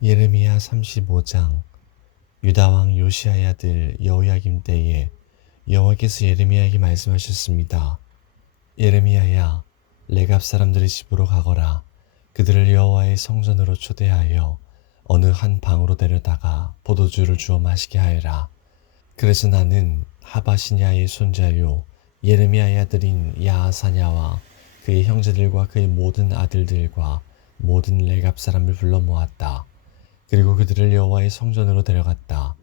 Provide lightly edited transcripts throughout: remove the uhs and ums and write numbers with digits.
예레미야 35장. 유다 왕 요시야의 아들 여호야김 때에 여호와께서 예레미야에게 말씀하셨습니다. 예레미야야, 레갑 사람들의 집으로 가거라. 그들을 여호와의 성전으로 초대하여 어느 한 방으로 데려다가 포도주를 주어 마시게 하여라. 그래서 나는 하바시냐의 손자요 예레미야의 아들인 야하사냐와 그의 형제들과 그의 모든 아들들과 모든 레갑 사람을 불러 모았다. 그리고 그들을 여호와의 성전으로 데려갔다.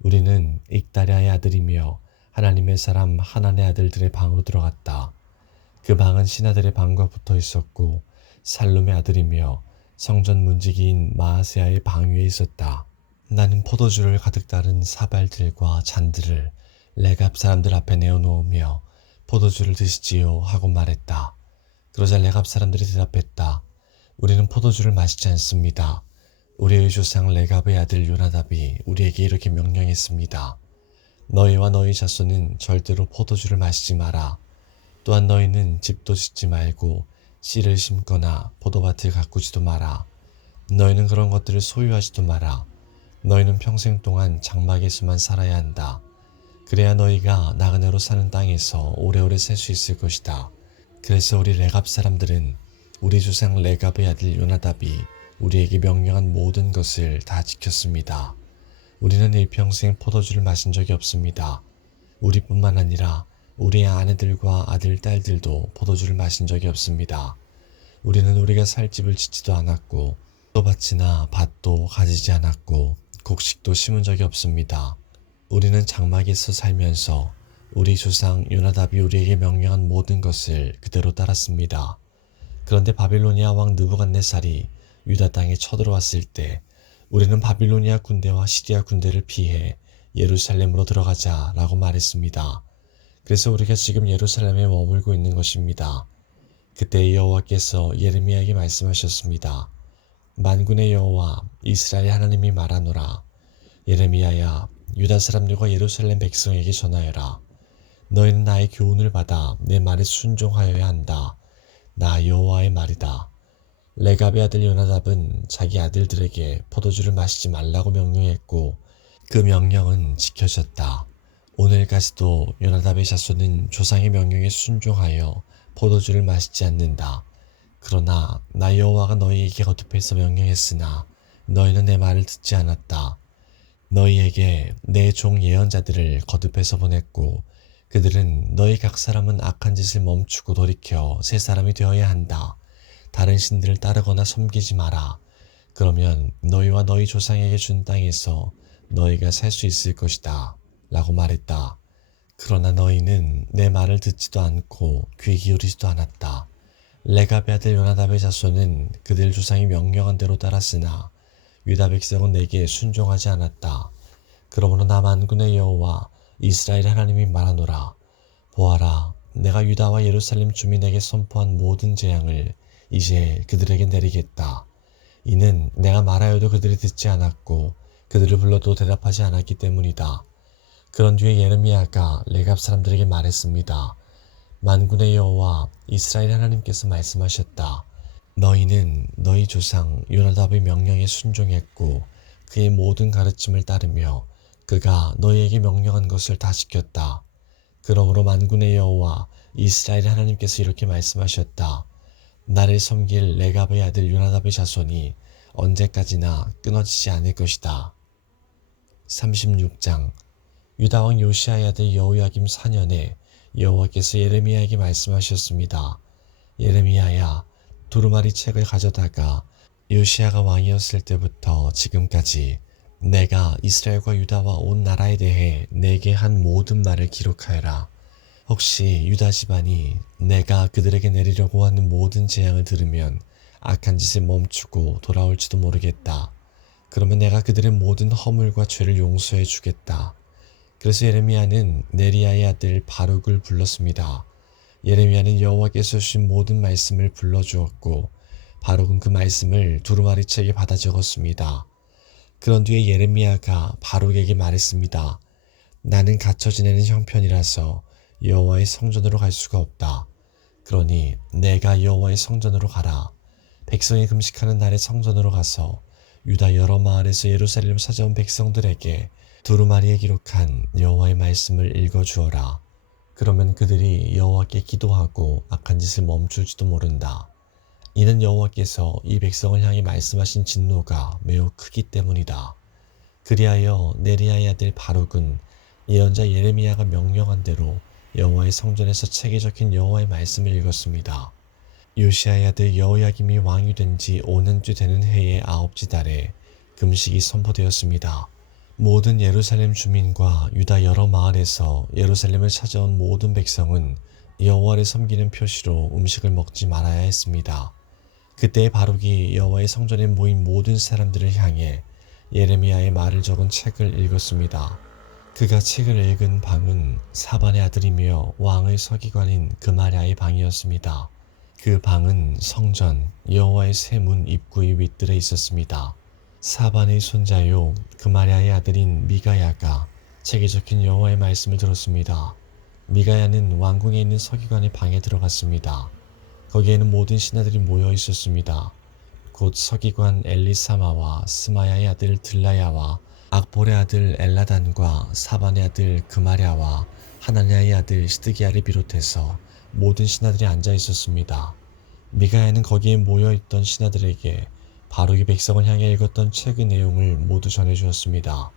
우리는 익다랴의 아들이며 하나님의 사람 하난의 아들들의 방으로 들어갔다. 그 방은 신하들의 방과 붙어 있었고 살룸의 아들이며 성전 문지기인 마아세야의 방 위에 있었다. 나는 포도주를 가득 따른 사발들과 잔들을 레갑 사람들 앞에 내어놓으며 포도주를 드시지요 하고 말했다. 그러자 레갑 사람들이 대답했다. 우리는 포도주를 마시지 않습니다. 우리의 조상 레갑의 아들 요나답이 우리에게 이렇게 명령했습니다. 너희와 너희 자손은 절대로 포도주를 마시지 마라. 또한 너희는 집도 짓지 말고 씨를 심거나 포도밭을 가꾸지도 마라. 너희는 그런 것들을 소유하지도 마라. 너희는 평생 동안 장막에서만 살아야 한다. 그래야 너희가 나그네로 사는 땅에서 오래오래 살 수 있을 것이다. 그래서 우리 레갑 사람들은 우리 조상 레갑의 아들 요나답이 우리에게 명령한 모든 것을 다 지켰습니다. 우리는 일평생 포도주를 마신 적이 없습니다. 우리뿐만 아니라 우리의 아내들과 아들, 딸들도 포도주를 마신 적이 없습니다. 우리는 우리가 살 집을 짓지도 않았고 포도밭이나 밭도 가지지 않았고 곡식도 심은 적이 없습니다. 우리는 장막에서 살면서 우리 조상 요나답이 우리에게 명령한 모든 것을 그대로 따랐습니다. 그런데 바빌로니아 왕 느부갓네살이 유다 땅에 쳐들어왔을 때 우리는 바빌로니아 군대와 시리아 군대를 피해 예루살렘으로 들어가자라고 말했습니다. 그래서 우리가 지금 예루살렘에 머물고 있는 것입니다. 그때 여호와께서 예레미야에게 말씀하셨습니다. 만군의 여호와 이스라엘 하나님이 말하노라. 예레미야야, 유다 사람들과 예루살렘 백성에게 전하여라. 너희는 나의 교훈을 받아 내 말에 순종하여야 한다. 나 여호와의 말이다. 레갑의 아들 요나답은 자기 아들들에게 포도주를 마시지 말라고 명령했고 그 명령은 지켜졌다. 오늘까지도 요나답의 자손은 조상의 명령에 순종하여 포도주를 마시지 않는다. 그러나 나 여호와가 너희에게 거듭해서 명령했으나 너희는 내 말을 듣지 않았다. 너희에게 내 종 예언자들을 거듭해서 보냈고 그들은 너희 각 사람은 악한 짓을 멈추고 돌이켜 새 사람이 되어야 한다. 다른 신들을 따르거나 섬기지 마라. 그러면 너희와 너희 조상에게 준 땅에서 너희가 살 수 있을 것이다. 라고 말했다. 그러나 너희는 내 말을 듣지도 않고 귀 기울이지도 않았다. 레갑의 아들 요나답의 자손은 그들 조상이 명령한 대로 따랐으나 유다 백성은 내게 순종하지 않았다. 그러므로 나 만군의 여호와 이스라엘 하나님이 말하노라. 보아라, 내가 유다와 예루살렘 주민에게 선포한 모든 재앙을 이제 그들에게 내리겠다. 이는 내가 말하여도 그들이 듣지 않았고 그들을 불러도 대답하지 않았기 때문이다. 그런 뒤에 예레미야가 레갑 사람들에게 말했습니다. 만군의 여호와 이스라엘 하나님께서 말씀하셨다. 너희는 너희 조상 요나답의 명령에 순종했고 그의 모든 가르침을 따르며 그가 너희에게 명령한 것을 다 지켰다. 그러므로 만군의 여호와 이스라엘 하나님께서 이렇게 말씀하셨다. 나를 섬길 레갑의 아들 요나답의 자손이 언제까지나 끊어지지 않을 것이다. 36장. 유다 왕 요시야의 아들 여호야김 4년에 여호와께서 예레미야에게 말씀하셨습니다. 예레미야야, 두루마리 책을 가져다가 요시야가 왕이었을 때부터 지금까지 내가 이스라엘과 유다와 온 나라에 대해 내게 한 모든 말을 기록하여라. 혹시 유다 집안이 내가 그들에게 내리려고 하는 모든 재앙을 들으면 악한 짓을 멈추고 돌아올지도 모르겠다. 그러면 내가 그들의 모든 허물과 죄를 용서해 주겠다. 그래서 예레미야는 네리야의 아들 바룩을 불렀습니다. 예레미야는 여호와께서 주신 모든 말씀을 불러주었고 바룩은 그 말씀을 두루마리 책에 받아 적었습니다. 그런 뒤에 예레미야가 바룩에게 말했습니다. 나는 갇혀 지내는 형편이라서 여호와의 성전으로 갈 수가 없다. 그러니 내가 여호와의 성전으로 가라. 백성이 금식하는 날에 성전으로 가서 유다 여러 마을에서 예루살렘 찾아온 백성들에게 두루마리에 기록한 여호와의 말씀을 읽어주어라. 그러면 그들이 여호와께 기도하고 악한 짓을 멈출지도 모른다. 이는 여호와께서 이 백성을 향해 말씀하신 진노가 매우 크기 때문이다. 그리하여 네리야의 아들 바룩은 예언자 예레미야가 명령한 대로 여호와의 성전에서 책에 적힌 여호와의 말씀을 읽었습니다. 요시야의 아들 여호야김이 왕이 된 지 5년째 되는 해의 9째 달에 금식이 선포되었습니다. 모든 예루살렘 주민과 유다 여러 마을에서 예루살렘을 찾아온 모든 백성은 여호와를 섬기는 표시로 음식을 먹지 말아야 했습니다. 그때 바룩이 여호와의 성전에 모인 모든 사람들을 향해 예레미야의 말을 적은 책을 읽었습니다. 그가 책을 읽은 방은 사반의 아들이며 왕의 서기관인 그마랴의 방이었습니다. 그 방은 성전 여호와의 세 문 입구의 윗뜰에 있었습니다. 사반의 손자요 그마랴의 아들인 미가야가 책에 적힌 여호와의 말씀을 들었습니다. 미가야는 왕궁에 있는 서기관의 방에 들어갔습니다. 거기에는 모든 신하들이 모여 있었습니다. 곧 서기관 엘리사마와 스마야의 아들 들라야와 악볼의 아들 엘라단과 사반의 아들 그마랴와 하나냐의 아들 시드기야를 비롯해서 모든 신하들이 앉아 있었습니다. 미가야는 거기에 모여있던 신하들에게 바룩이 백성을 향해 읽었던 책의 내용을 모두 전해주었습니다.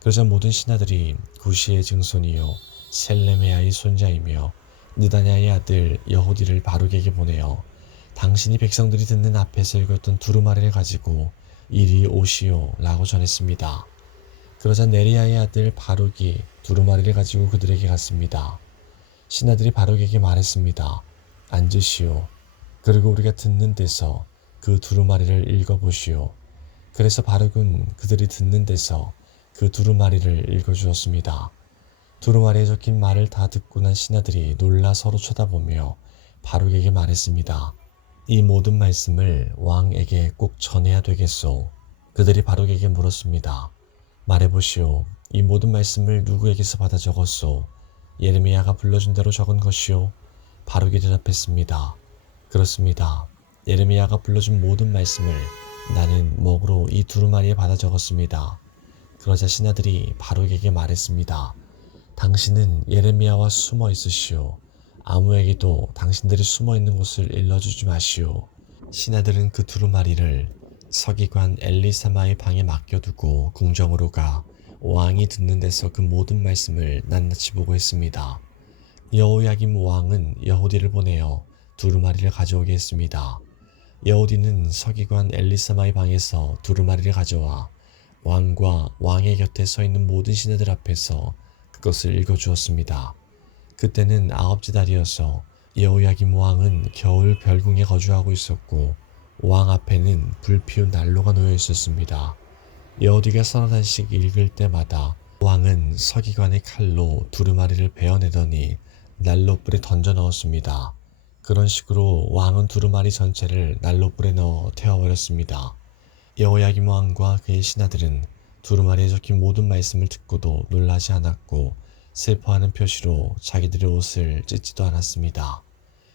그러자 모든 신하들이 구시의 증손이요 셀레메야의 손자이며 느다냐의 아들 여호디를 바룩에게 보내어 당신이 백성들이 듣는 앞에서 읽었던 두루마리를 가지고 이리 오시오 라고 전했습니다. 그러자 네리야의 아들 바룩이 두루마리를 가지고 그들에게 갔습니다. 신하들이 바룩에게 말했습니다. 앉으시오. 그리고 우리가 듣는 데서 그 두루마리를 읽어보시오. 그래서 바룩은 그들이 듣는 데서 그 두루마리를 읽어주었습니다. 두루마리에 적힌 말을 다 듣고 난 신하들이 놀라 서로 쳐다보며 바룩에게 말했습니다. 이 모든 말씀을 왕에게 꼭 전해야 되겠소. 그들이 바룩에게 물었습니다. 말해보시오. 이 모든 말씀을 누구에게서 받아 적었소? 예레미야가 불러준 대로 적은 것이오. 바룩이 대답했습니다. 그렇습니다. 예레미야가 불러준 모든 말씀을 나는 먹으로 이 두루마리에 받아 적었습니다. 그러자 신하들이 바룩에게 말했습니다. 당신은 예레미야와 숨어 있으시오. 아무에게도 당신들이 숨어 있는 곳을 일러주지 마시오. 신하들은 그 두루마리를 서기관 엘리사마의 방에 맡겨두고 궁정으로 가 왕이 듣는 데서 그 모든 말씀을 낱낱이 보고 했습니다. 여호야김 왕은 여호디를 보내어 두루마리를 가져오게 했습니다. 여호디는 서기관 엘리사마의 방에서 두루마리를 가져와 왕과 왕의 곁에 서 있는 모든 신하들 앞에서 그것을 읽어주었습니다. 그때는 9째 달이어서 여호야김 왕은 겨울 별궁에 거주하고 있었고 왕 앞에는 불피운 난로가 놓여 있었습니다. 여호디가 서너 단씩 읽을 때마다 왕은 서기관의 칼로 두루마리를 베어내더니 난로불에 던져 넣었습니다. 그런 식으로 왕은 두루마리 전체를 난로불에 넣어 태워버렸습니다. 여호야김 왕과 그의 신하들은 두루마리에 적힌 모든 말씀을 듣고도 놀라지 않았고 슬퍼하는 표시로 자기들의 옷을 찢지도 않았습니다.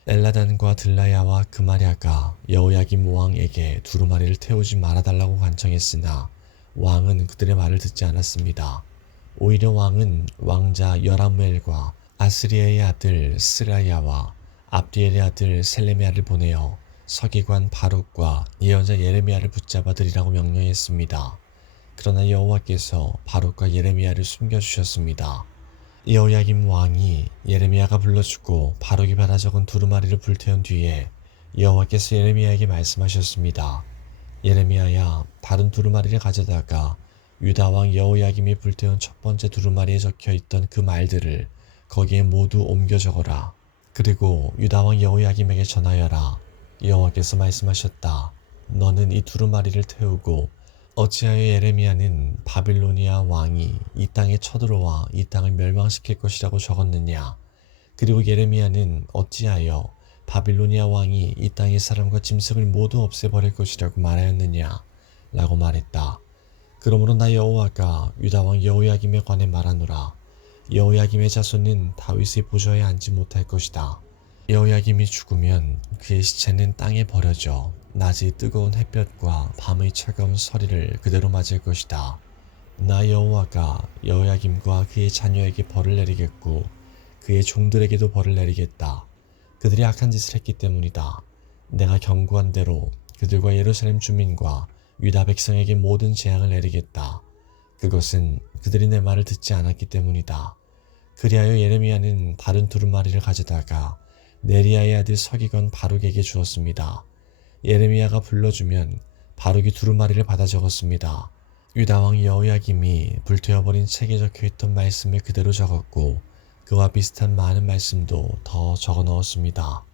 엘라단과 들라야와 그마랴가 여호야김 왕에게 두루마리를 태우지 말아달라고 간청했으나 왕은 그들의 말을 듣지 않았습니다. 오히려 왕은 왕자 여라무엘과 아스리야의 아들 스라야와 압디엘의 아들 셀레미야를 보내어 서기관 바룩과 예언자 예레미야를 붙잡아 들이라고 명령했습니다. 그러나 여호와께서 바룩과 예레미야를 숨겨주셨습니다. 여호야김 왕이 예레미야가 불러주고 바룩이 받아 적은 두루마리를 불태운 뒤에 여호와께서 예레미야에게 말씀하셨습니다. 예레미야야, 다른 두루마리를 가져다가 유다 왕 여호야김이 불태운 첫 번째 두루마리에 적혀있던 그 말들을 거기에 모두 옮겨 적어라. 그리고 유다 왕 여호야김에게 전하여라. 여호와께서 말씀하셨다. 너는 이 두루마리를 태우고 어찌하여 예레미야는 바빌로니아 왕이 이 땅에 쳐들어와 이 땅을 멸망시킬 것이라고 적었느냐? 그리고 예레미야는 어찌하여 바빌로니아 왕이 이 땅의 사람과 짐승을 모두 없애버릴 것이라고 말하였느냐? 라고 말했다. 그러므로 나 여호와가 유다 왕 여호야김에 관해 말하노라. 여호야김의 자손은 다윗의 보좌에 앉지 못할 것이다. 여호야김이 죽으면 그의 시체는 땅에 버려져 낮의 뜨거운 햇볕과 밤의 차가운 서리를 그대로 맞을 것이다. 나 여호와가 여호야김과 그의 자녀에게 벌을 내리겠고 그의 종들에게도 벌을 내리겠다. 그들이 악한 짓을 했기 때문이다. 내가 경고한 대로 그들과 예루살렘 주민과 유다 백성에게 모든 재앙을 내리겠다. 그것은 그들이 내 말을 듣지 않았기 때문이다. 그리하여 예레미야는 다른 두루마리를 가져다가 네리야의 아들 서기관 바룩에게 주었습니다. 예레미야가 불러주면 바룩이 두루마리를 받아 적었습니다. 유다왕 여호야김이 불태워버린 책에 적혀있던 말씀을 그대로 적었고 그와 비슷한 많은 말씀도 더 적어 넣었습니다.